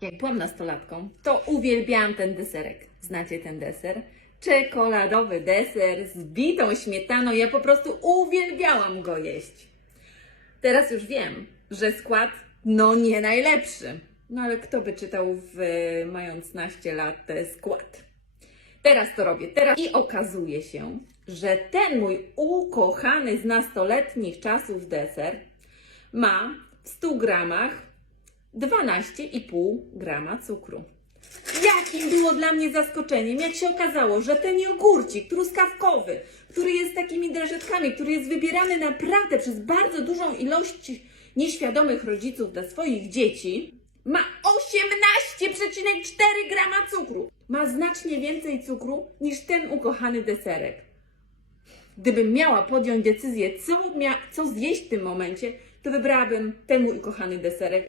Jak byłam nastolatką, to uwielbiałam ten deserek. Znacie ten deser? Czekoladowy deser z bitą śmietaną. Ja po prostu uwielbiałam go jeść. Teraz już wiem, że skład no nie najlepszy. No ale kto by czytał w, mając naście lat e, skład? Teraz to robię. Teraz i okazuje się, że ten mój ukochany z nastoletnich czasów deser ma w 100 gramach 12,5 grama cukru. Jakim było dla mnie zaskoczeniem, jak się okazało, że ten jogurcik truskawkowy, który jest takimi drażetkami, który jest wybierany naprawdę przez bardzo dużą ilość nieświadomych rodziców dla swoich dzieci, ma 18,4 grama cukru. Ma znacznie więcej cukru niż ten ukochany deserek. Gdybym miała podjąć decyzję, co, mia- co zjeść w tym momencie, to wybrałabym ten ukochany deserek,